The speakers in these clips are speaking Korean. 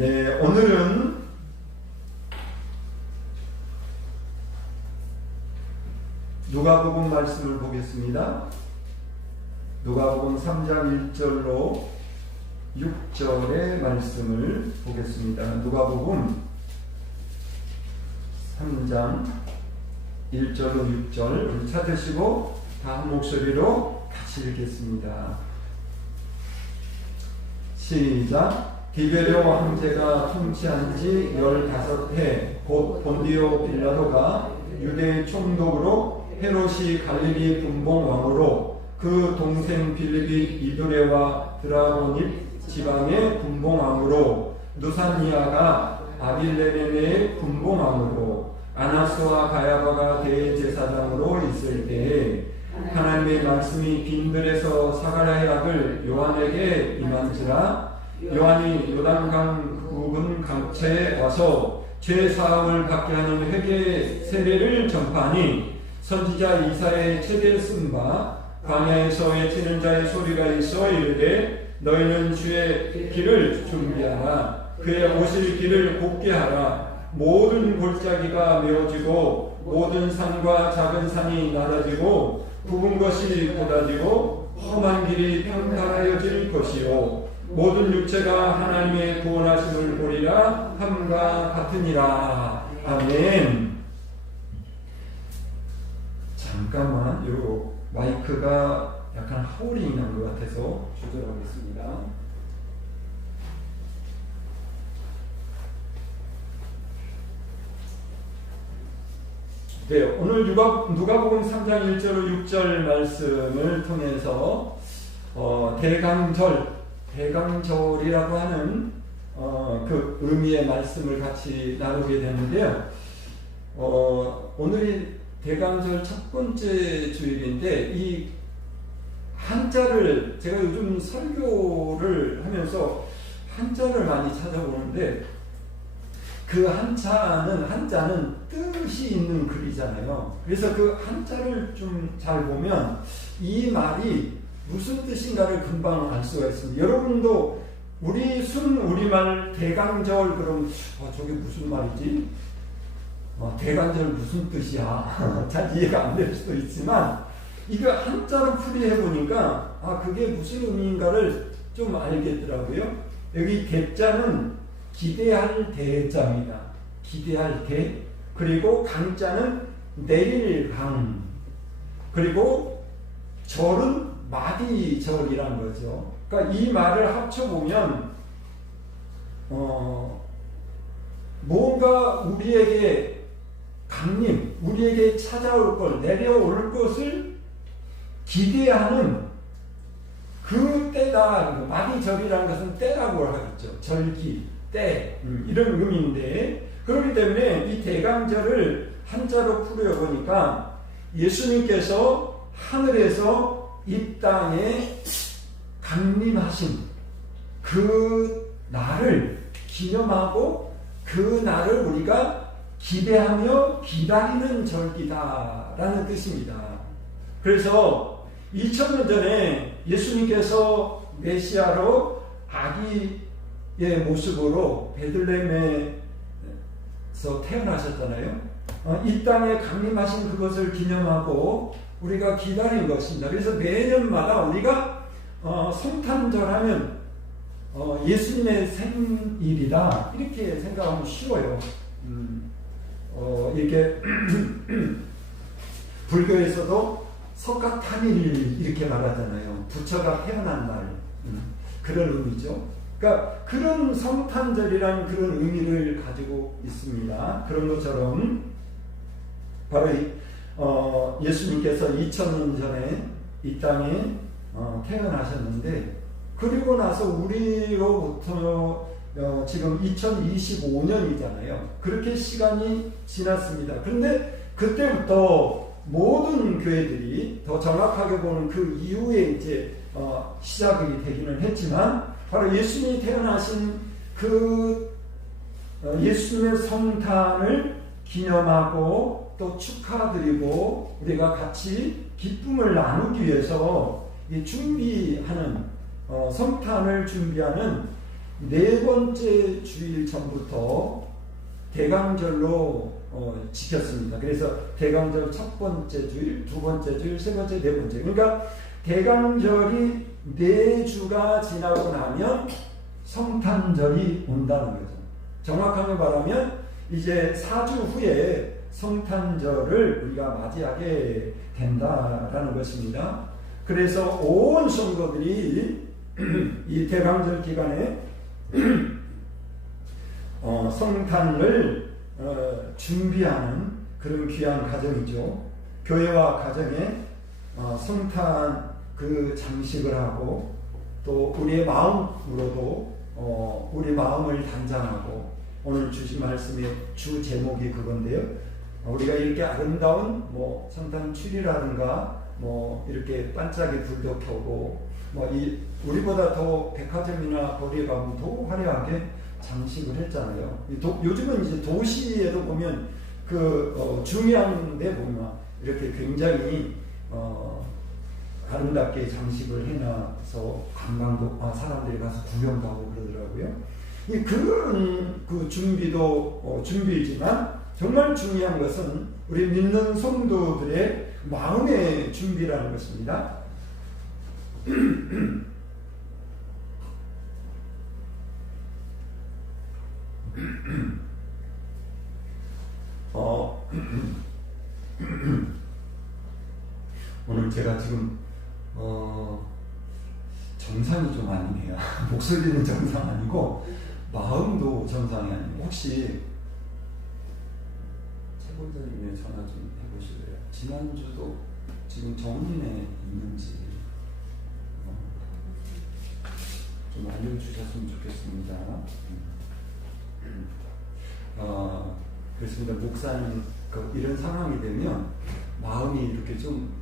네, 오늘은 누가복음 말씀을 보겠습니다. 누가복음 3장 1절로 6절의 말씀을 보겠습니다. 누가복음 3장 1절로 6절 우리 찾으시고 다 한 목소리로 같이 읽겠습니다. 시작. 디베레오 황제가 통치한 지 15해 곧 본디오 빌라도가 유대의 총독으로 헤롯이 갈릴리 분봉왕으로 그 동생 빌립이 이두레와 드라고닙 지방의 분봉왕으로 누사니아가 아빌레네의 분봉왕으로 아나스와 가야바가 대제사장으로 있을 때에 하나님의 말씀이 빈들에서 사가랴의 아들 요한에게 임한지라. 요한이 요단강 부근 강체에 와서 죄 사함을 받게 하는 회개 세례를 전파하니 선지자 이사야의 책에 쓴 바 광야에서 외치는 자의 소리가 있어 이르되 너희는 주의 길을 준비하라. 그의 오실 길을 곱게 하라. 모든 골짜기가 메워지고 모든 산과 작은 산이 낮아지고 굽은 것이 곧아지고 험한 길이 평탄하여질 것이요 모든 육체가 하나님의 구원하심을 보리라 함과 같으니라. 아멘. 잠깐만, 요 마이크가 약간 하울링이 난 것 같아서 조절하겠습니다. 네, 오늘 누가복음 3장 1절로 6절 말씀을 통해서 대강절이라고 하는 그 의미의 말씀을 같이 나누게 되는데요. 오늘이 대강절 첫 번째 주일인데 이 한자를 제가 요즘 설교를 하면서 한자를 많이 찾아보는데 그 한자는 뜻이 있는 글이잖아요. 그래서 그 한자를 좀 잘 보면 이 말이 무슨 뜻인가를 금방 알 수가 있습니다. 여러분도 우리말 대강절 그럼 저게 무슨 말이지? 대강절 무슨 뜻이야? 잘 이해가 안 될 수도 있지만 이거 한자로 풀이해 보니까 그게 무슨 의미인가를 좀 알겠더라고요. 여기 대자는 기대할 대자입니다. 기대할 대. 그리고 강자는 내릴 강. 그리고 절은 마디절이란 거죠. 그러니까 이 말을 합쳐보면 뭔가 우리에게 강림, 우리에게 찾아올 걸, 내려올 것을 기대하는 그 때다. 마디절이라는 것은 때라고 하겠죠. 절기, 때 이런 의미인데 그렇기 때문에 이 대강절을 한자로 풀어보니까 예수님께서 하늘에서 이 땅에 강림하신 그 날을 기념하고 그 날을 우리가 기대하며 기다리는 절기다라는 뜻입니다. 그래서 2000년 전에 예수님께서 메시아로 아기의 모습으로 베들레헴에서 태어나셨잖아요. 이 땅에 강림하신 그것을 기념하고 우리가 기다린 것입니다. 그래서 매년마다 우리가 성탄절 하면 예수님의 생일이다 이렇게 생각하면 쉬워요. 이렇게 불교에서도 석가탄일 이렇게 말하잖아요. 부처가 태어난 날 그런 의미죠. 그러니까 그런 성탄절이라는 그런 의미를 가지고 있습니다. 그런 것처럼 바로 예수님께서 2000년 전에 이 땅에 태어나셨는데 그리고 나서 우리로부터 지금 2025년이잖아요. 그렇게 시간이 지났습니다. 그런데 그때부터 모든 교회들이 더 정확하게 보는 그 이후에 이제 시작이 되기는 했지만 바로 예수님이 태어나신 그 예수님의 성탄을 기념하고 또 축하드리고 우리가 같이 기쁨을 나누기 위해서 준비하는 성탄을 준비하는 네 번째 주일 전부터 대강절로 지켰습니다. 그래서 대강절 첫 번째 주일, 두 번째 주일, 세 번째, 네 번째. 그러니까 대강절이 네 주가 지나고 나면 성탄절이 온다는 거죠. 정확하게 말하면 이제 4주 후에 성탄절을 우리가 맞이하게 된다라는 것입니다. 그래서 온 성도들이 이 대강절 기간에 성탄을 준비하는 그런 귀한 가정이죠. 교회와 가정에 성탄 그 장식을 하고 또 우리의 마음으로도 우리 마음을 단장하고 오늘 주신 말씀의 주 제목이 그건데요. 우리가 이렇게 아름다운 성탄 추리라든가 이렇게 반짝이 불도 켜고 우리보다 더 백화점이나 거리에 가면 더 화려하게 장식을 했잖아요. 요즘은 이제 도시에도 보면 중요한 데 보면 이렇게 굉장히 아름답게 장식을 해놔서 관광도 사람들이 가서 구경 가고 그러더라고요. 그런 그 준비도 준비이지만 정말 중요한 것은 우리 믿는 성도들의 마음의 준비라는 것입니다. 오늘 제가 지금 정상이 좀 아니네요. 목소리는 정상 아니고 마음도 정상이 아니고 혹시 최본자님의 전화 좀 해보실래요? 지난주도 지금 정인에 있는지 좀 알려주셨으면 좋겠습니다. 그렇습니다. 목사님 이런 상황이 되면 마음이 이렇게 좀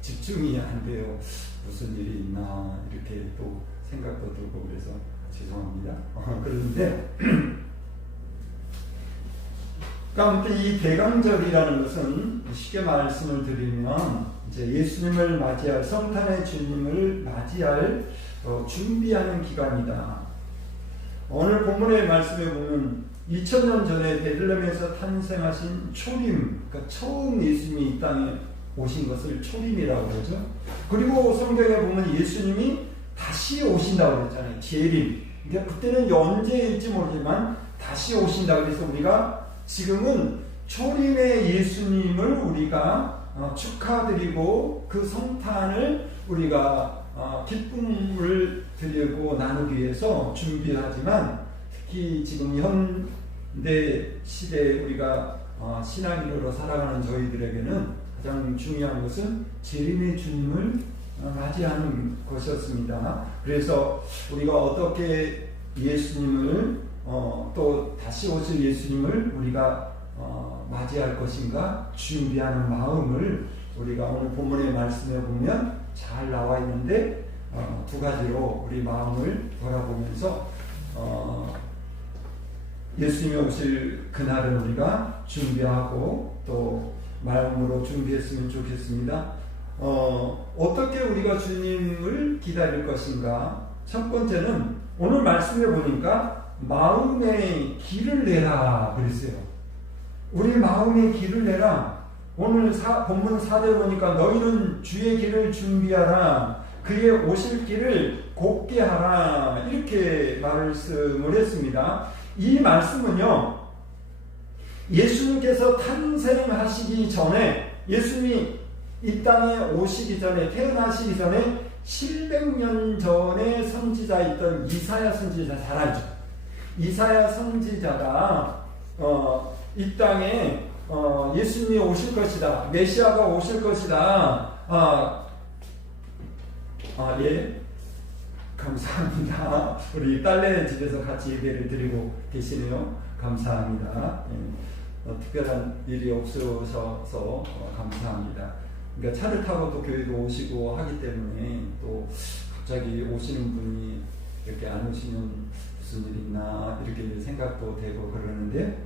집중이 안 돼요. 무슨 일이 있나 이렇게 또 생각도 들고 그래서 죄송합니다. 그런데 아무튼 이 대강절이라는 것은 쉽게 말씀을 드리면 이제 예수님을 맞이할 성탄의 주님을 맞이할 준비하는 기간이다. 오늘 본문의 말씀에 보면 2000년 전에 베들레헴에서 탄생하신 초림, 그러니까 처음 예수님이 이 땅에 오신 것을 초림이라고 그러죠. 그리고 성경에 보면 예수님이 다시 오신다고 그랬잖아요. 재림. 그러니까 그때는 언제일지 모르지만 다시 오신다고 해서 우리가 지금은 초림의 예수님을 우리가 축하드리고 그 성탄을 우리가 기쁨을 드리고 나누기 위해서 준비하지만 특히 지금 현대 시대에 우리가 신앙인으로 살아가는 저희들에게는 가장 중요한 것은 재림의 주님을 맞이하는 것이었습니다. 그래서 우리가 어떻게 예수님을 또 다시 오실 예수님을 우리가 맞이할 것인가 준비하는 마음을 우리가 오늘 본문의 말씀에 보면 잘 나와 있는데 두 가지로 우리 마음을 돌아보면서 예수님이 오실 그날을 우리가 준비하고 또 마음으로 준비했으면 좋겠습니다. 어떻게 우리가 주님을 기다릴 것인가? 첫 번째는 오늘 말씀해 보니까 마음의 길을 내라 그랬어요. 우리 마음의 길을 내라. 오늘 본문 4절 보니까 너희는 주의 길을 준비하라. 그의 오실 길을 곱게 하라. 이렇게 말씀을 했습니다. 이 말씀은요, 예수님께서 탄생하시기 전에, 예수님이 이 땅에 오시기 전에, 태어나시기 전에 700년 전에 선지자였던 이사야 선지자 잘 알죠? 이사야 선지자가 이 땅에 예수님이 오실 것이다, 메시아가 오실 것이다. 예, 감사합니다. 우리 딸내 집에서 같이 예배를 드리고 계시네요. 감사합니다. 특별한 일이 없으셔서 감사합니다. 그러니까 차를 타고 또 교회도 오시고 하기 때문에 또 갑자기 오시는 분이 이렇게 안 오시면 무슨 일이 있나 이렇게 생각도 되고 그러는데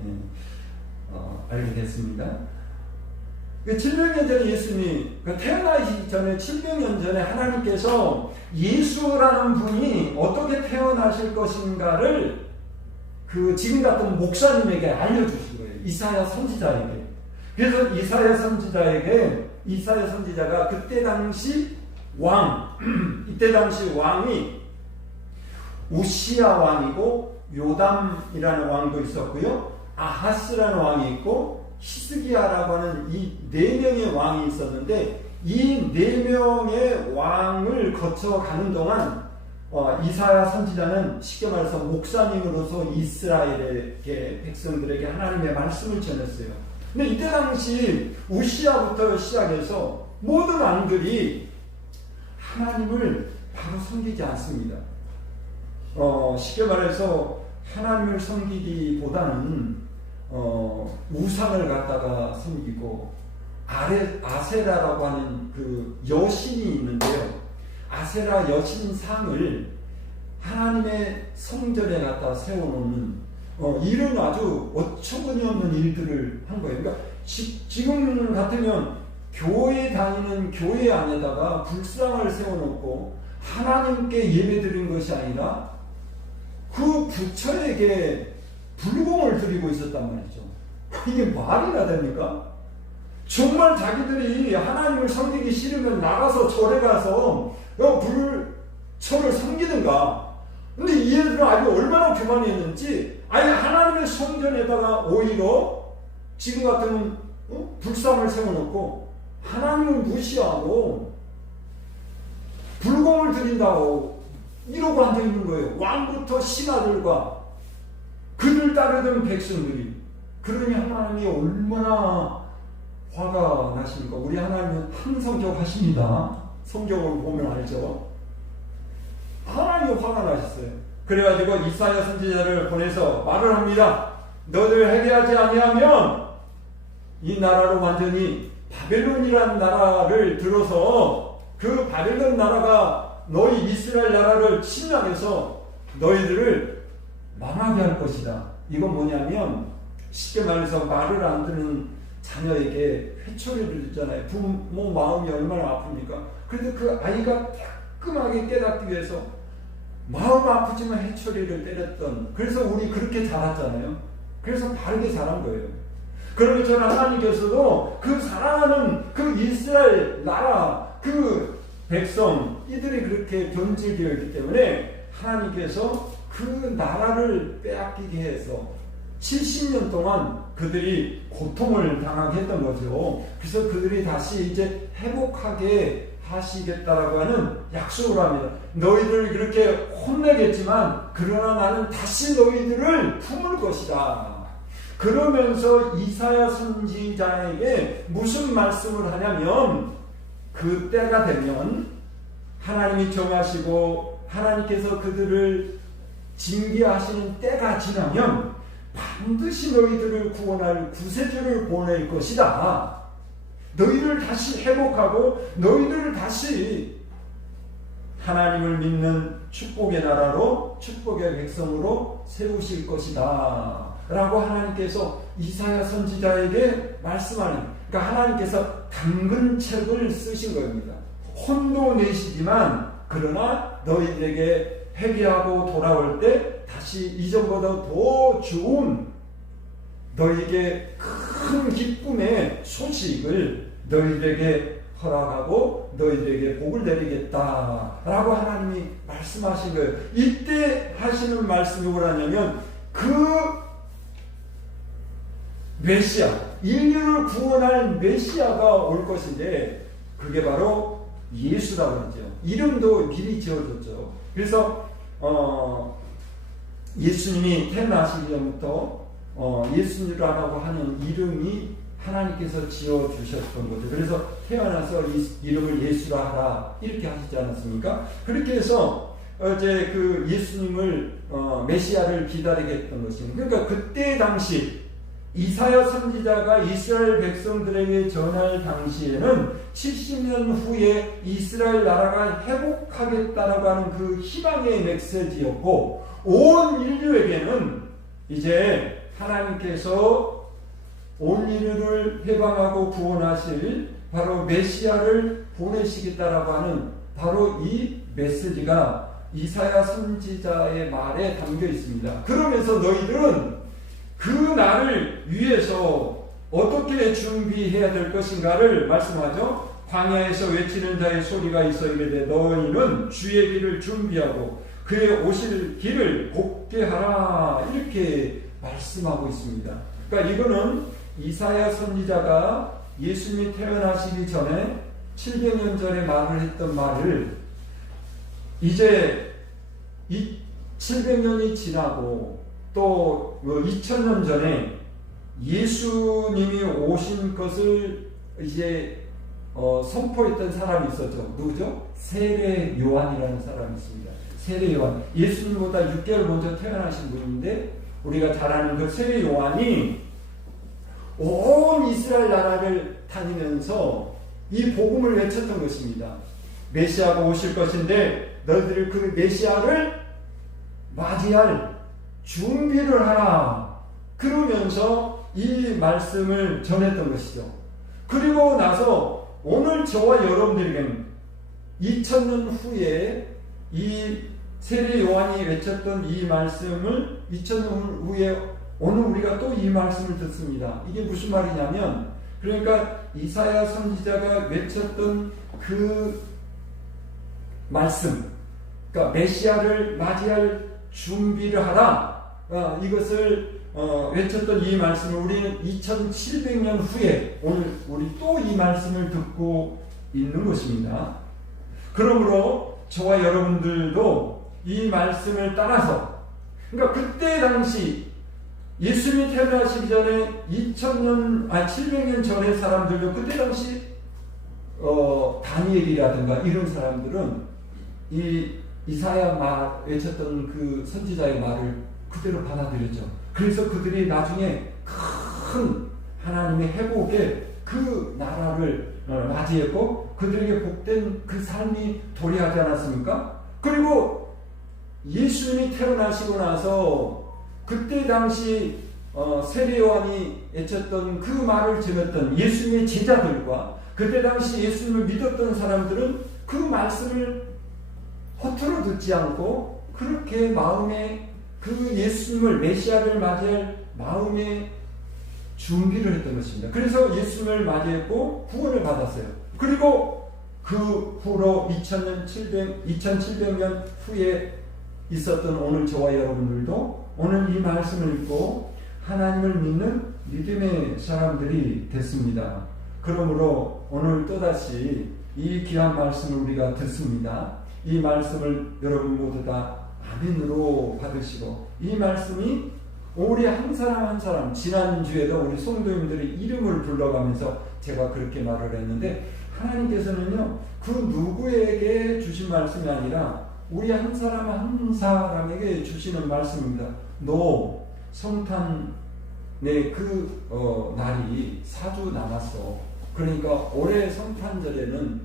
알게 됐습니다. 700년 전에 예수님 태어나기 전에 700년 전에 하나님께서 예수라는 분이 어떻게 태어나실 것인가를 지금 같은 목사님에게 알려주신 거예요. 이사야 선지자에게. 그래서 이사야 선지자가 그때 당시 이때 당시 왕이 우시야 왕이고 요담이라는 왕도 있었고요. 아하스라는 왕이 있고 히스기야라고 하는 이 4명의 왕이 있었는데 이 4명의 왕을 거쳐가는 동안 이사야 선지자는 쉽게 말해서 목사님으로서 이스라엘에게 백성들에게 하나님의 말씀을 전했어요. 근데 이때 당시 우시야부터 시작해서 모든 왕들이 하나님을 바로 섬기지 않습니다. 쉽게 말해서 하나님을 섬기기보다는 우상을 갖다가 섬기고 아세라라고 하는 그 여신이 있는데요. 아세라 여신상을 하나님의 성전에 갖다 세워놓는 이런 아주 어처구니없는 일들을 한 거예요. 그러니까 지금 같으면 교회 다니는 교회 안에다가 불상을 세워놓고 하나님께 예배드린 것이 아니라 그 부처에게 불공을 드리고 있었단 말이죠. 이게 말이나 됩니까? 정말 자기들이 하나님을 섬기기 싫으면 나가서 절에 가서 불처를 섬기든가. 근데 이 애들은 아주 얼마나 교만했는지 아예 하나님의 성전에다가 오히려 지금 같으면 불상을 세워놓고 하나님을 무시하고 불공을 드린다고 이러고 앉아있는 거예요. 왕부터 신하들과 그들 따르던 백성들이. 그러니 하나님이 얼마나 화가 나십니까? 우리 하나님은 항성적하십니다. 성경을 보면 알죠. 하나님이 화가 나셨어요. 그래가지고 이사야 선지자를 보내서 말을 합니다. 너들 회개하지 아니하면 이 나라로 완전히 바벨론이라는 나라를 들어서 그 바벨론 나라가 너희 이스라엘 나라를 침략해서 너희들을 망하게 할 것이다. 이건 뭐냐면 쉽게 말해서 말을 안 듣는 자녀에게 회초리를 주잖아요. 부모 마음이 얼마나 아픕니까? 그런데 그 아이가 따끔하게 깨닫기 위해서 마음 아프지만 회초리를 때렸던, 그래서 우리 그렇게 자랐잖아요. 그래서 바르게 자란 거예요. 그런 것처럼 하나님께서도 그 사랑하는 그 이스라엘 나라 그 백성 이들이 그렇게 변질되어 있기 때문에 하나님께서 그 나라를 빼앗기게 해서 70년 동안 그들이 고통을 당하게 했던 거죠. 그래서 그들이 다시 이제 회복하게 하시겠다라고 하는 약속을 합니다. 너희들을 그렇게 혼내겠지만 그러나 나는 다시 너희들을 품을 것이다. 그러면서 이사야 선지자에게 무슨 말씀을 하냐면 그 때가 되면 하나님이 정하시고 하나님께서 그들을 징계하시는 때가 지나면 반드시 너희들을 구원할 구세주를 보낼 것이다. 너희를 다시 회복하고 너희들을 다시 하나님을 믿는 축복의 나라로 축복의 백성으로 세우실 것이다 라고 하나님께서 이사야 선지자에게 말씀하는, 그러니까 하나님께서 당근책을 쓰신 겁니다. 혼도 내시지만 그러나 너희들에게 회개하고 돌아올 때 다시 이전보다 더 좋은 너희에게 큰 기쁨의 소식을 너희들에게 허락하고 너희들에게 복을 내리겠다라고 하나님이 말씀하신 거예요. 이때 하시는 말씀이 뭐라냐면 그 메시아, 인류를 구원할 메시아가 올 것인데 그게 바로 예수라고 하죠. 이름도 미리 지어줬죠. 그래서 예수님이 태어나시기 전부터 예수님이라고 하는 이름이 하나님께서 지어주셨던 거죠. 그래서 태어나서 이 이름을 예수라 하라 이렇게 하시지 않았습니까? 그렇게 해서 이제 그 예수님을 메시아를 기다리게 했던 것입니다. 그러니까 그때 당시 이사야 선지자가 이스라엘 백성들에게 전할 당시에는 70년 후에 이스라엘 나라가 회복하겠다라고 하는 그 희망의 메시지였고 온 인류에게는 이제 하나님께서 온 인류를 해방하고 구원하실 바로 메시아를 보내시겠다라고 하는 바로 이 메시지가 이사야 선지자의 말에 담겨 있습니다. 그러면서 너희들은 그 날을 위해서 어떻게 준비해야 될 것인가를 말씀하죠. 광야에서 외치는 자의 소리가 있어 이르되 너희는 주의 길을 준비하고 그의 오실 길을 곱게 하라, 이렇게 말씀하고 있습니다. 그러니까 이거는 이사야 선지자가 예수님이 태어나시기 전에 700년 전에 말을 했던 말을 이제 700년이 지나고 또 2000년 전에 예수님이 오신 것을 이제 선포했던 사람이 있었죠. 누구죠? 세례 요한이라는 사람이 있습니다. 세례 요한. 예수님보다 6개월 먼저 태어나신 분인데 우리가 잘 아는 그 세례 요한이 온 이스라엘 나라를 다니면서 이 복음을 외쳤던 것입니다. 메시아가 오실 것인데 너희들이 그 메시아를 맞이할 준비를 하라, 그러면서 이 말씀을 전했던 것이죠. 그리고 나서 오늘 저와 여러분들에게는 2000년 후에 이 세례 요한이 외쳤던 이 말씀을 2000년 후에 오늘 우리가 또 이 말씀을 듣습니다. 이게 무슨 말이냐면, 그러니까 이사야 선지자가 외쳤던 그 말씀, 그러니까 메시아를 맞이할 준비를 하라, 이것을 외쳤던 이 말씀을 우리는 2700년 후에 오늘 우리 또 이 말씀을 듣고 있는 것입니다. 그러므로 저와 여러분들도 이 말씀을 따라서, 그러니까 그때 당시 예수님이 태어나시기 전에 700년 전의 사람들도 그때 당시 다니엘이라든가 이런 사람들은 이 이사야 말 외쳤던 그 선지자의 말을 그대로 받아들였죠. 그래서 그들이 나중에 큰 하나님의 회복의 그 나라를 맞이했고 그들에게 복된 그 삶이 도래하지 않았습니까? 그리고 예수님이 태어나시고 나서 그때 당시 세례 요한이 외쳤던 그 말을 전했던 예수님의 제자들과 그때 당시 예수님을 믿었던 사람들은 그 말씀을 허투루 듣지 않고 그렇게 마음에 그 예수님을 메시아를 맞이할 마음의 준비를 했던 것입니다. 그래서 예수님을 맞이했고 구원을 받았어요. 그리고 그 후로 2700년 후에 있었던 오늘 저와 여러분들도 오늘 이 말씀을 읽고 하나님을 믿는 믿음의 사람들이 됐습니다. 그러므로 오늘 또다시 이 귀한 말씀을 우리가 듣습니다. 이 말씀을 여러분 모두 다 아멘으로 받으시고 이 말씀이 우리 한 사람 한 사람, 지난주에도 우리 성도님들의 이름을 불러가면서 제가 그렇게 말을 했는데 하나님께서는요 그 누구에게 주신 말씀이 아니라 우리 한 사람 한 사람에게 주시는 말씀입니다. 너 성탄의 그 날이 4주 남았어. 그러니까 올해 성탄절에는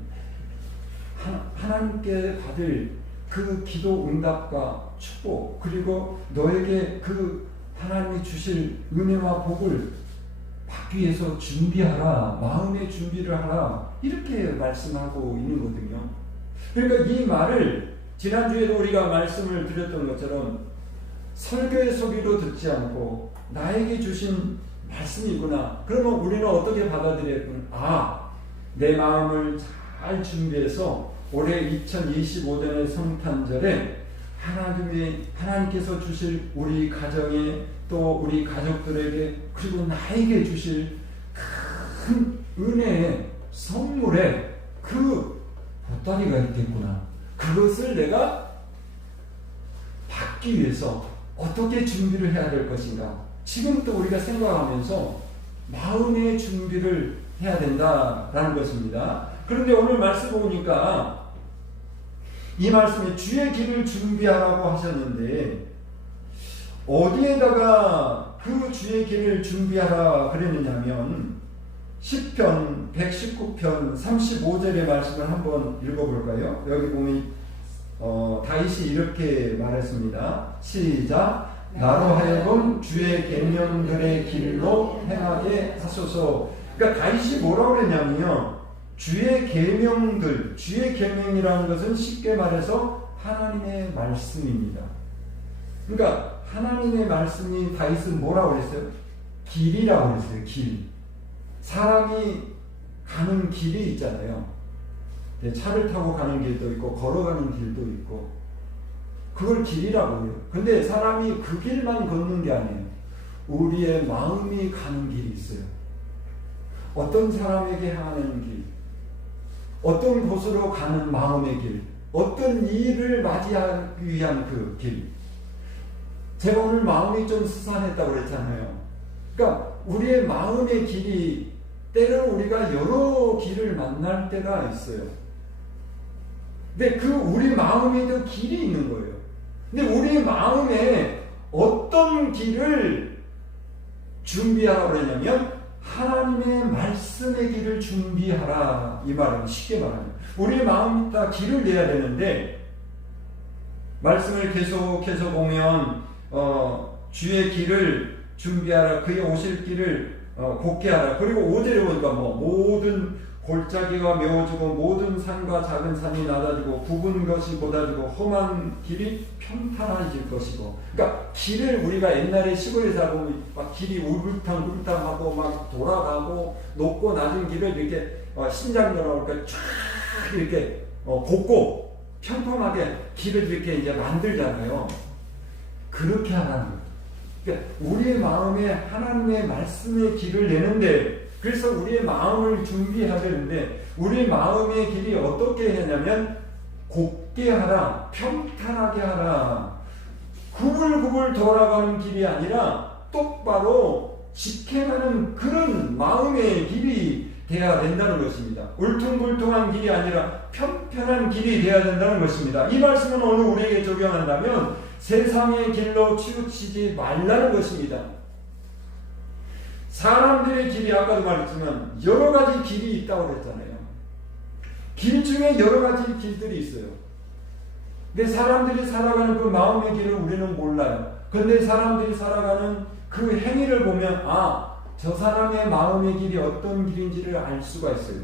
하나님께 받을 그 기도 응답과 축복, 그리고 너에게 그 하나님이 주실 은혜와 복을 받기 위해서 준비하라, 마음의 준비를 하라, 이렇게 말씀하고 있는 거거든요. 그러니까 이 말을 지난주에도 우리가 말씀을 드렸던 것처럼 설교의 소리로 듣지 않고 나에게 주신 말씀이구나. 그러면 우리는 어떻게 받아들였구나. 내 마음을 잘 준비해서 올해 2025년의 성탄절에 하나님께서 주실 우리 가정에 또 우리 가족들에게 그리고 나에게 주실 큰 은혜의 선물에 그 보따리가 있겠구나. 그것을 내가 받기 위해서 어떻게 준비를 해야 될 것인가. 지금부터 우리가 생각하면서 마음의 준비를 해야 된다라는 것입니다. 그런데 오늘 말씀 보니까 이 말씀에 주의 길을 준비하라고 하셨는데 어디에다가 그 주의 길을 준비하라 그랬느냐면 시편 119편 35절의 말씀을 한번 읽어볼까요? 여기 보면 다윗이 이렇게 말했습니다. 시작. 나로 하여금 주의 계명들의 길로 행하게 하소서. 그러니까 다윗이 뭐라고 그랬냐면요, 주의 계명들, 주의 계명이라는 것은 쉽게 말해서 하나님의 말씀입니다. 그러니까 하나님의 말씀이 다윗은 뭐라고 그랬어요? 길이라고 그랬어요. 길. 사람이 가는 길이 있잖아요. 차를 타고 가는 길도 있고 걸어가는 길도 있고, 그걸 길이라고 해요. 근데 사람이 그 길만 걷는 게 아니에요. 우리의 마음이 가는 길이 있어요. 어떤 사람에게 향하는 길, 어떤 곳으로 가는 마음의 길, 어떤 일을 맞이하기 위한 그 길. 제가 오늘 마음이 좀 스산했다고 그랬잖아요. 그러니까 우리의 마음의 길이, 때로는 우리가 여러 길을 만날 때가 있어요. 근데 그 우리 마음에도 길이 있는 거예요. 근데 우리 마음에 어떤 길을 준비하라고 그러냐면 하나님의 말씀의 길을 준비하라, 이 말은 쉽게 말하면 우리 마음이 다 길을 내야 되는데, 말씀을 계속해서 보면 주의 길을 준비하라, 그의 오실 길을 곱게 하라. 그리고 5절에 보니까 모든 골짜기가 메워지고 모든 산과 작은 산이 낮아지고 굽은 것이 곧아지고 험한 길이 평탄해질 것이고. 그러니까 길을 우리가 옛날에 시골에 살고 막 길이 울긋탕불탕하고 막 돌아가고 높고 낮은 길을 이렇게 신장로라고 그러니까 쫙 이렇게 곱고 평평하게 길을 이렇게 이제 만들잖아요. 그렇게 하라는 거예요. 그러니까 우리의 마음에 하나님의 말씀의 길을 내는데, 그래서 우리의 마음을 준비해야 되는데, 우리 마음의 길이 어떻게 하냐면 곱게 하라, 평탄하게 하라. 구불구불 돌아가는 길이 아니라 똑바로 직행하는 그런 마음의 길이 되어야 된다는 것입니다. 울퉁불퉁한 길이 아니라 편편한 길이 되어야 된다는 것입니다. 이 말씀은 오늘 우리에게 적용한다면 세상의 길로 치우치지 말라는 것입니다. 사람들의 길이 아까도 말했지만 여러 가지 길이 있다고 그랬잖아요. 길 중에 여러 가지 길들이 있어요. 근데 사람들이 살아가는 그 마음의 길을 우리는 몰라요. 근데 사람들이 살아가는 그 행위를 보면 저 사람의 마음의 길이 어떤 길인지를 알 수가 있어요.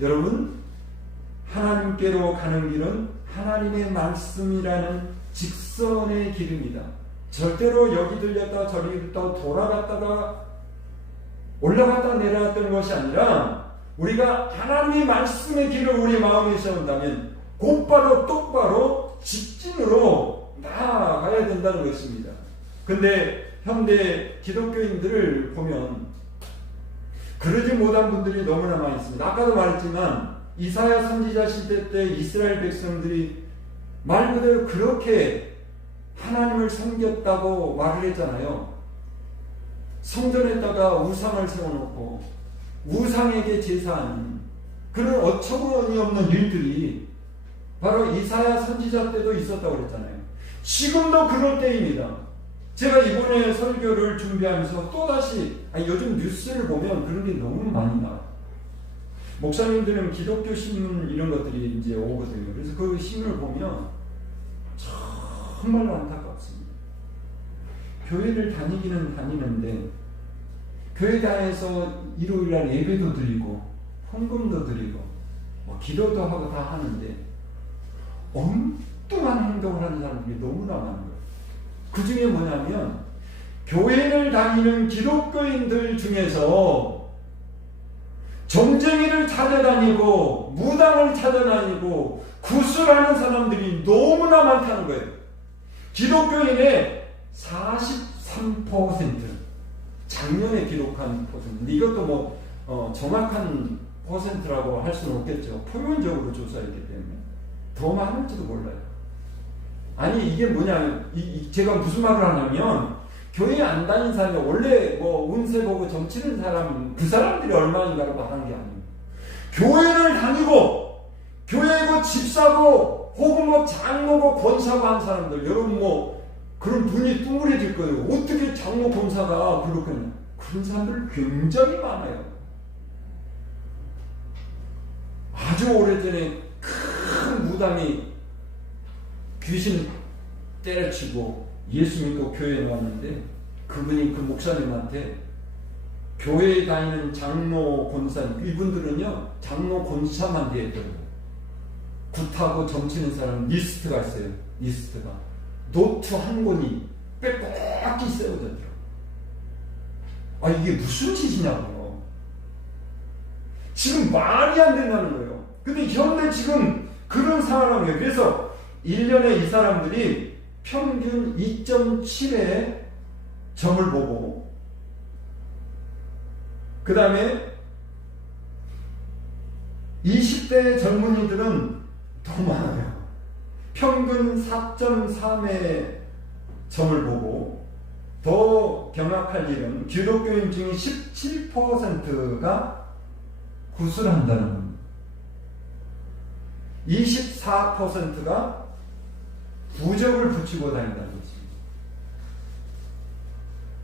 여러분, 하나님께로 가는 길은 하나님의 말씀이라는 직선의 길입니다. 절대로 여기 들렸다 저리 들렸다 돌아갔다가 올라갔다 내려갔던 것이 아니라, 우리가 하나님의 말씀의 길을 우리 마음에 세운다면 곧바로 똑바로 직진으로 나아가야 된다는 것입니다. 근데 현대 기독교인들을 보면 그러지 못한 분들이 너무나 많이 있습니다. 아까도 말했지만 이사야 선지자 시대 때 이스라엘 백성들이 말 그대로 그렇게 하나님을 섬겼다고 말을 했잖아요. 성전에다가 우상을 세워놓고 우상에게 제사하는 그런 어처구니 없는 일들이 바로 이사야 선지자 때도 있었다고 그랬잖아요. 지금도 그럴 때입니다. 제가 이번에 설교를 준비하면서 또다시 요즘 뉴스를 보면 그런 게 너무 많이 나와요. 목사님들은 기독교 신문 이런 것들이 이제 오거든요. 그래서 그 신문을 보면 정말로 안타깝습니다. 교회를 다니기는 다니는데 교회당에서 일요일날 예배도 드리고 헌금도 드리고 기도도 하고 다 하는데 엉뚱한 행동을 하는 사람들이 너무나 많은 거예요. 그 중에 뭐냐면 교회를 다니는 기독교인들 중에서 점쟁이를 찾아다니고 무당을 찾아다니고 구슬하는 사람들이 너무나 많다는 거예요. 기독교인의 43%, 작년에 기록한 퍼센트, 이것도 정확한 퍼센트라고 할 수는 없겠죠. 표면적으로 조사했기 때문에 더 많을지도 몰라요. 아니 이게 뭐냐면 제가 무슨 말을 하냐면 교회 안 다닌 사람이 원래 운세 보고 점치는 사람, 그 사람들이 얼마인가를 말하는 게 아니에요. 교회를 다니고 교회고 집사고 혹은 장로고 권사고 한 사람들, 여러분 그런 눈이 둥그레질 거예요. 어떻게 장로 권사가 그렇겠냐. 그런 사람들 굉장히 많아요. 아주 오래전에 큰 무당이 귀신 때려치고 예수 믿고 교회에 나왔는데 그분이 그 목사님한테 교회에 다니는 장로 권사님, 이분들은요 장로 권사만 되더라고요. 굿하고 점치는 사람 리스트가 있어요. 리스트가 노트 한 권이 빼곡히 세워졌더라고요. 아, 이게 무슨 짓이냐고요. 지금 말이 안 된다는 거예요. 근데 현대 지금 그런 상황이에요. 그래서 1년에 이 사람들이 평균 2.7의 점을 보고, 그 다음에 20대 젊은이들은 더 많아요. 평균 4.3의 점을 보고, 더 경악할 일은 기독교인 중에 17%가 구술한다는 겁니다. 24%가 부적을 붙이고 다닌다는 것입니다.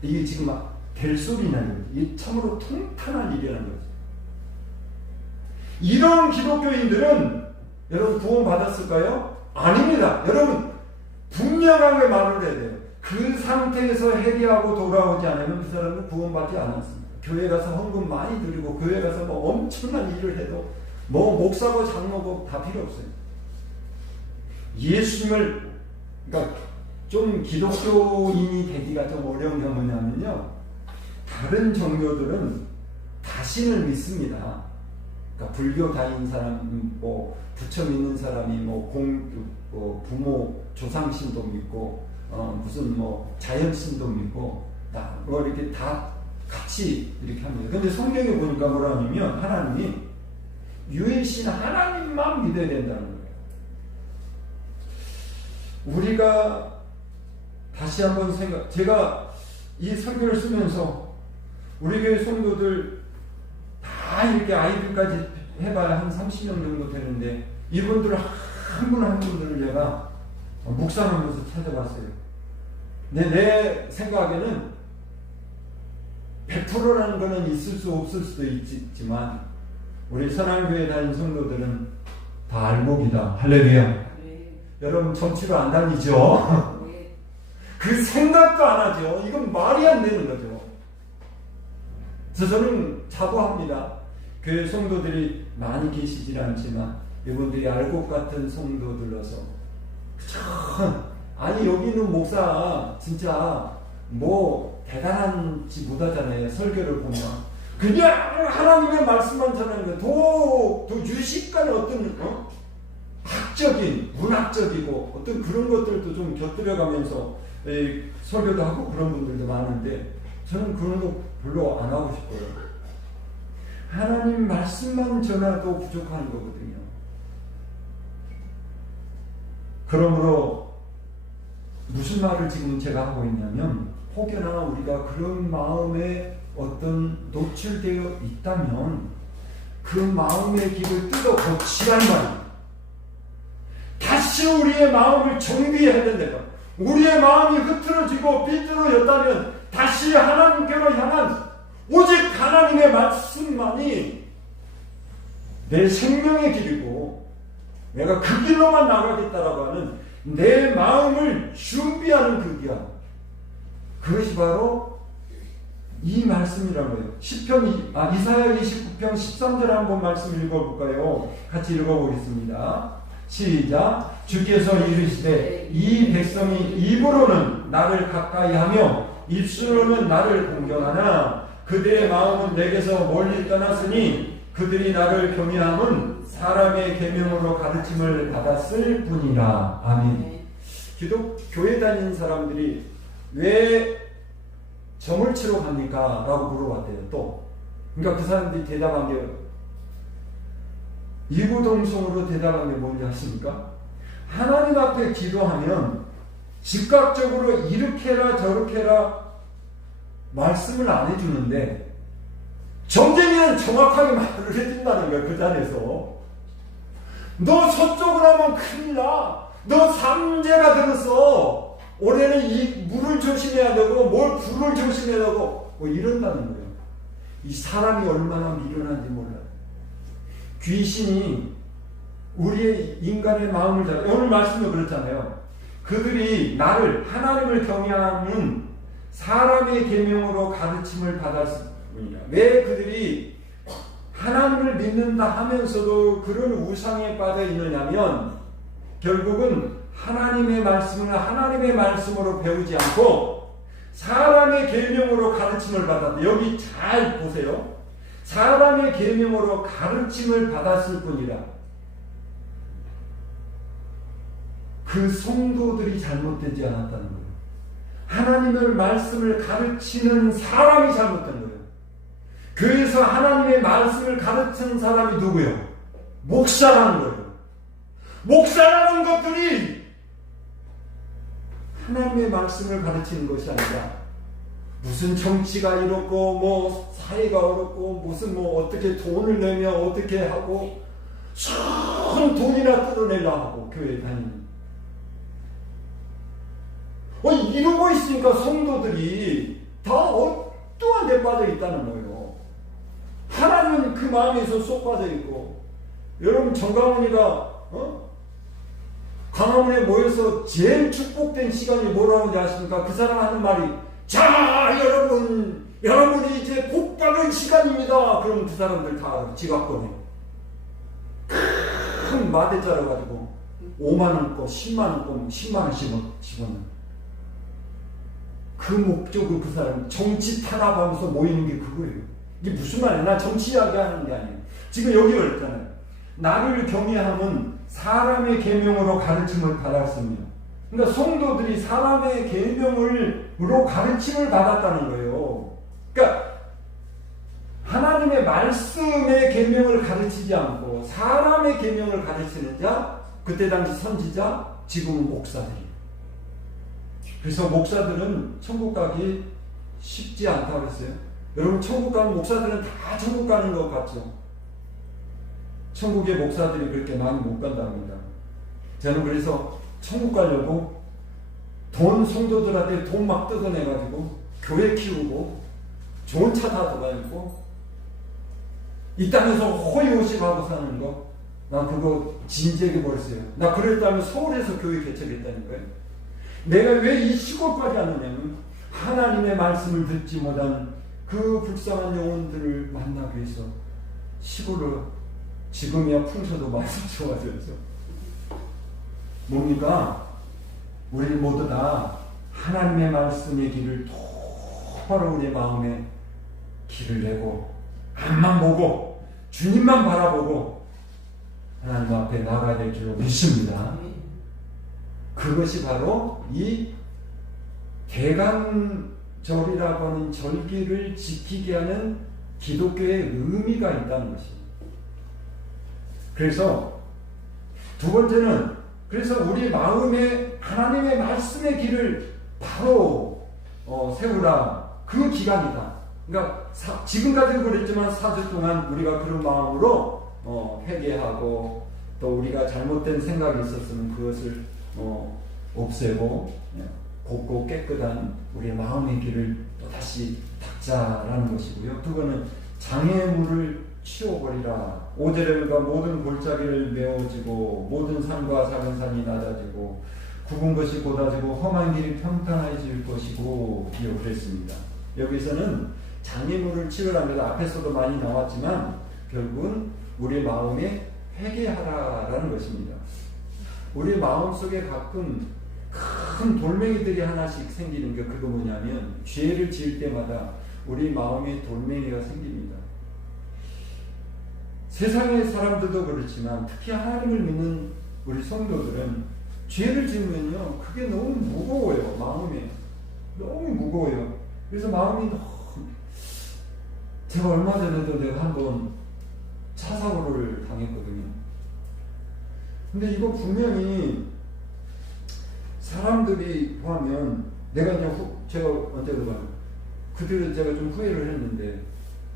이게 지금 막 될 소리냐는 거죠. 이게 참으로 통탄한 일이라는 거죠. 이런 기독교인들은 여러분 구원 받았을까요? 아닙니다. 여러분 분명하게 말을 해야 돼요. 그 상태에서 회개하고 돌아오지 않으면 그 사람은 구원받지 않았습니다. 교회 가서 헌금 많이 드리고 교회 가서 뭐 엄청난 일을 해도 뭐 목사고 장로고 다 필요 없어요. 예수님을, 그러니까 좀 기독교인이 되기가 좀 어려운 게 뭐냐면요, 다른 종교들은 다신을 믿습니다. 그러니까 불교 다니는 사람, 뭐 부처 믿는 사람이 뭐 부모 조상신도 믿고 무슨 뭐 자연신도 믿고 뭐 이렇게 다 같이 이렇게 합니다. 근데 성경에 보니까 뭐라 하냐면 하나님이 유일신 하나님만 믿어야 된다는 거예요. 우리가 다시 한번 제가 이 설교를 쓰면서 우리 교회 성도들 다 이렇게 아이들까지 해봐야 한 30명 정도 되는데 이분들을 한 분 한 분들을 제가 묵상하면서 찾아봤어요. 내 생각에는 100%라는 거는 있을 수 없을 수도 있지만 우리 선한교회 다니는 성도들은 다 알곡이다. 할렐루야. 네. 여러분 정치로 안 다니죠? 네. 그 생각도 안 하죠. 이건 말이 안 되는 거죠. 그래서 저는 자부합니다. 교회 성도들이 많이 계시질 않지만 이분들이 알곡 같은 성도들로서 아니 여기는 목사 진짜 뭐 대단한지 못하잖아요. 설교를 보면 그냥 하나님의 말씀만 전하는 거 더 유식간의 어떤 학적인 문학적이고 어떤 그런 것들도 좀 곁들여가면서 설교도 하고 그런 분들도 많은데 저는 그런 거 별로 안 하고 싶어요. 하나님 말씀만 전해도 부족한 거거든요. 그러므로 무슨 말을 지금 제가 하고 있냐면 혹여나 우리가 그런 마음에 어떤 노출되어 있다면 그 마음의 길을 뜯어 고치란 말이에요. 다시 우리의 마음을 정비해야 된다. 우리의 마음이 흐트러지고 삐뚤어졌다면 다시 하나님께로 향한 오직 하나님의 말씀만이 내 생명의 길이고 내가 그 길로만 나가겠다라고 하는 내 마음을 준비하는 그 길, 그것이 바로 이 말씀이라는 거예요. 이사야 29편 13절 한번 말씀 읽어볼까요? 같이 읽어보겠습니다. 시작. 주께서 이르시되 이 백성이 입으로는 나를 가까이하며 입술로는 나를 공경하나 그들의 마음은 내게서 멀리 떠났으니 그들이 나를 경외함은 사람의 계명으로 가르침을 받았을 뿐이라. 아멘. 교회 다니는 사람들이 왜 점을 치러 갑니까? 라고 물어봤대요. 또 그러니까 그 사람들이 대답한 게 이구동성으로 대답한 게 뭔지 아십니까? 하나님 앞에 기도하면 즉각적으로 이렇게 해라 저렇게 해라 말씀을 안 해주는데 점쟁이는 정확하게 말을 해준다는 거야. 그 자리에서 너 서쪽으로 하면 큰일 나. 너 삼재가 들었어. 올해는 이 물을 조심해야 되고 뭘 불을 조심해야 되고 뭐 이런다는 거예요. 이 사람이 얼마나 미련한지 몰라요. 귀신이 우리의 인간의 마음을 오늘 말씀도 그렇잖아요. 그들이 나를 하나님을 경외하는 사람의 계명으로 가르침을 받았을 뿐이라. 왜 그들이 하나님을 믿는다 하면서도 그런 우상에 빠져 있느냐면 결국은 하나님의 말씀을 하나님의 말씀으로 배우지 않고 사람의 계명으로 가르침을 받았다. 여기 잘 보세요. 사람의 계명으로 가르침을 받았을 뿐이라. 그 성도들이 잘못되지 않았다는 거예요. 하나님의 말씀을 가르치는 사람이 잘못된 거예요. 교회에서 하나님의 말씀을 가르치는 사람이 누구예요? 목사라는 거예요. 목사라는 것들이 하나님의 말씀을 가르치는 것이 아니라 무슨 정치가 이렇고 뭐 사회가 어렵고 무슨 뭐 어떻게 돈을 내면 어떻게 하고 참 돈이나 뜯어내려 하고 교회에 다니는 이러고 있으니까 성도들이 다 어떠한 데 빠져 있다는 거예요. 하나님은 그 마음에서 쏙 빠져 있고 여러분 정강훈이가 광화문에 모여서 제일 축복된 시간이 뭐라고 하는지 아십니까? 그 사람 하는 말이 자 여러분이 이제 복 받은 시간입니다. 그럼 그 사람들 다 지갑 꺼내 큰 마대자루 가지고 5만원 거 10만원 거 10만원씩 집어넣는 그 목적으로 그 사람 정치 탄압하면서 모이는 게 그거예요. 이게 무슨 말이야? 나 정치 이야기 하는 게 아니에요. 지금 여기 그랬잖아요. 나를 경외함은 사람의 계명으로 가르침을 받았으며, 그러니까 성도들이 사람의 계명으로 가르침을 받았다는 거예요. 그러니까 하나님의 말씀의 계명을 가르치지 않고 사람의 계명을 가르치는 자, 그때 당시 선지자, 지금은 목사들이에요. 그래서 목사들은 천국 가기 쉽지 않다고 했어요. 여러분 천국 가는 목사들은 다 천국 가는 것 같죠? 천국의 목사들이 그렇게 많이 못 간답니다. 저는 그래서 천국 가려고 성도들한테 돈 막 뜯어내가지고 교회 키우고 좋은 차 타고 다니고 이 땅에서 호의호식하고 사는 거, 나 그거 진지하게 버렸어요. 나 그랬다면 서울에서 교회 개척했다는 거예요. 내가 왜 이 시골까지 왔느냐면 하나님의 말씀을 듣지 못한 그 불쌍한 영혼들을 만나기 위해서 시골을, 지금이야 풍서도 많이 좋아졌죠. 뭡니까? 우리 모두 다 하나님의 말씀의 길을 똑바로 우리 마음에 길을 내고 앞만 보고 주님만 바라보고 하나님 앞에 나가야 될 줄로 믿습니다. 그것이 바로 이 대강절이라고 하는 절기를 지키게 하는 기독교의 의미가 있다는 것입니다. 그래서 두 번째는, 그래서 우리 마음에 하나님의 말씀의 길을 바로 세우라. 그 기간이다. 그러니까 지금까지도 그랬지만 4주 동안 우리가 그런 마음으로 회개하고 또 우리가 잘못된 생각이 있었으면 그것을 없애고 곱고 깨끗한 우리의 마음의 길을 또 다시 닦자라는 것이고요. 두 번은 장애물을 치워버리라. 5절에 모든 골짜기를 메워지고 모든 산과 작은 산이 낮아지고 굽은 것이 곧아지고 험한 길이 평탄해질 것이고 그랬습니다. 여기서는 장애물을 치우랍니다. 앞에서도 많이 나왔지만 결국은 우리 마음에 회개하라라는 것입니다. 우리 마음속에 가끔 큰 돌멩이들이 하나씩 생기는 게 그거 뭐냐면 죄를 지을 때마다 우리 마음에 돌멩이가 생깁니다. 세상의 사람들도 그렇지만 특히 하나님을 믿는 우리 성도들은 죄를 지으면요 그게 너무 무거워요. 마음에 너무 무거워요. 그래서 마음이 너무, 제가 얼마 전에도 내가 한번 차 사고를 당했거든요. 근데 이거 분명히 사람들이 보면 내가 이제 제가 언제 그러면 그들은 제가 좀 후회를 했는데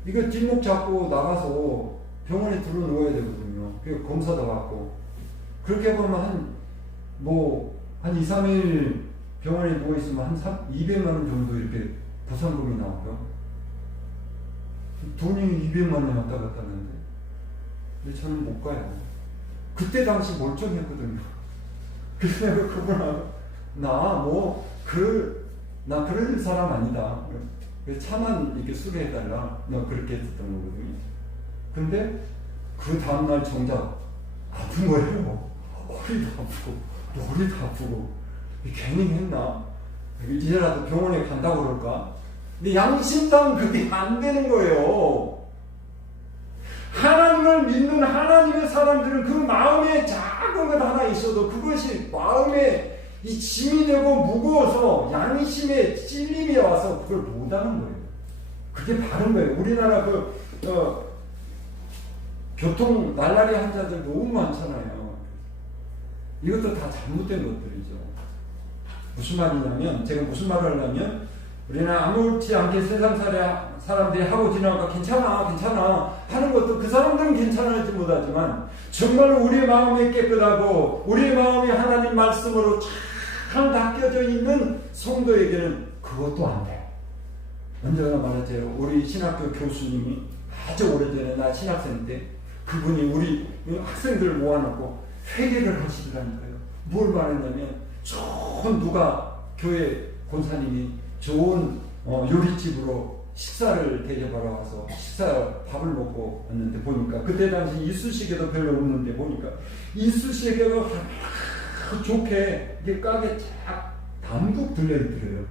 이거 뒷목 잡고 나가서 병원에 들어 누워야 되거든요. 그 검사도 받고 그렇게 보면 한 2, 3일 병원에 누워 있으면 한 200만 원 정도 이렇게 보상금이 나오죠. 돈이 200만 원 왔다 갔다 하는데 근데 저는 못 가요. 그때 당시 멀쩡했거든요. 그래서 내가 그분하고 나 그럴 사람 아니다. 차만 이렇게 수리해달라. 나 그렇게 했었던 거거든요. 근데 그 다음날 정작 아픈 거예요. 허리도 아프고, 머리도 아프고. 괜히 했나? 이제라도 병원에 간다고 그럴까? 근데 양심상 그게 안 되는 거예요. 하나님을 믿는 하나님의 사람들은 그 마음에 작은 것 하나 있어도 그것이 마음에 이 짐이 되고 무거워서 양심에 찔림이 와서 그걸 못하는 거예요. 그게 바른 거예요. 우리나라 교통 날라리 환자들 너무 많잖아요. 이것도 다 잘못된 것들이죠. 무슨 말이냐면, 제가 무슨 말을 하냐면, 우리는 아무렇지 않게 세상 사람들이 하고 지나가 괜찮아 하는 것도 그 사람들은 괜찮을지 못하지만, 정말로 우리의 마음이 깨끗하고 우리의 마음이 하나님 말씀으로 잘 닦여져 있는 성도에게는 그것도 안 돼요. 언제나 말하세요. 우리 신학교 교수님이 아주 오래전에 나 신학생 때 그분이 우리 학생들을 모아놓고 회개를 하시더라니까요. 뭘 말했냐면, 누가 교회 권사님이 좋은 요리집으로 식사를 대접하러 와서 밥을 먹고 왔는데 보니까 그때 당시 이쑤시개도 별로 없는데 보니까 이쑤시개가 좋게 이게 가게 쫙 담뿍 들려있더래요.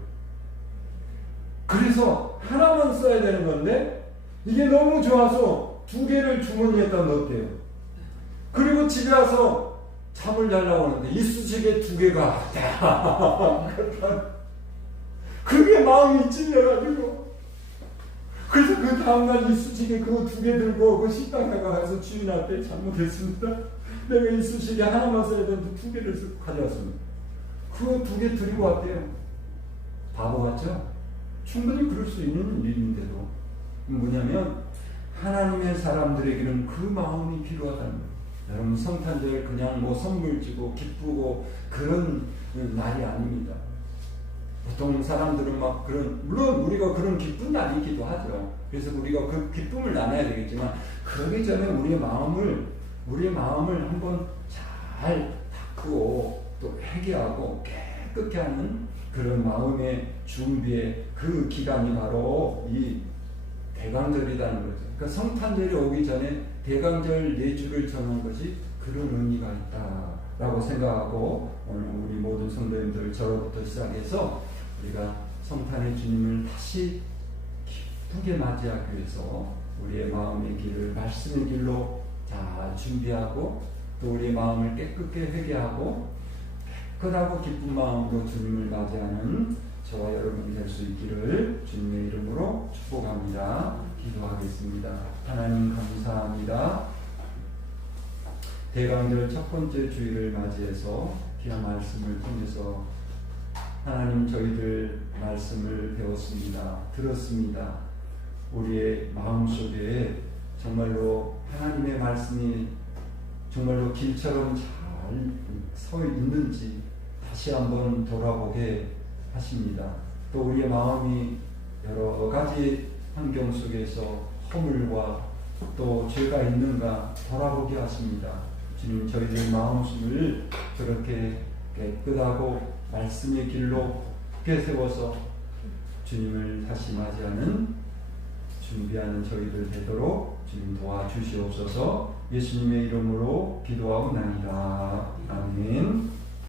그래서 하나만 써야 되는 건데 이게 너무 좋아서 2개를 주머니에다 넣었대요. 그리고 집에 와서 잠을 자려고 하는데 이쑤시개 2개가 그게 마음이 찔려가지고, 그래서 그 다음날 이쑤시개 그거 2개 들고 그 식당에 가서 주인한테 잘못했습니다. 내가 이쑤시개 하나만 써야 되는데 2개를 가져왔습니다. 그거 2개 드리고 왔대요. 바보 같죠? 충분히 그럴 수 있는 일인데도 뭐냐면 하나님의 사람들에게는 그 마음이 필요하다는 거예요. 여러분, 성탄절 그냥 선물 주고 기쁘고 그런 날이 아닙니다. 보통 사람들은 물론 우리가 그런 기쁜 날이기도 하죠. 그래서 우리가 그 기쁨을 나눠야 되겠지만, 그러기 전에 우리의 마음을 한번 잘 닦고 또 회개하고 깨끗게 하는 그런 마음의 준비의 그 기간이 바로 이 대강절이라는 거죠. 그러니까 성탄절이 오기 전에 대강절 4주를 정한 것이 그런 의미가 있다라고 생각하고, 오늘 우리 모든 성도님들 저로부터 시작해서 우리가 성탄의 주님을 다시 기쁘게 맞이하기 위해서 우리의 마음의 길을 말씀의 길로 잘 준비하고, 또 우리의 마음을 깨끗게 회개하고 깨끗하고 기쁜 마음으로 주님을 맞이하는 저와 여러분이 될 수 있기를 주님의 이름으로 축복합니다. 기도하겠습니다. 하나님 감사합니다. 대강절 첫 번째 주일을 맞이해서 귀한 말씀을 통해서 하나님, 저희들 말씀을 배웠습니다. 들었습니다. 우리의 마음속에 정말로 하나님의 말씀이 정말로 길처럼 잘 서 있는지 다시 한번 돌아보게 하십니다. 또 우리의 마음이 여러 가지 환경 속에서 허물과 또 죄가 있는가 돌아보게 하십니다. 주님, 저희들 마음을 그렇게 깨끗하고 말씀의 길로 굳게 세워서 주님을 다시 맞이하는 준비하는 저희들 되도록 주님 도와주시옵소서. 예수님의 이름으로 기도하옵나이다. 아멘.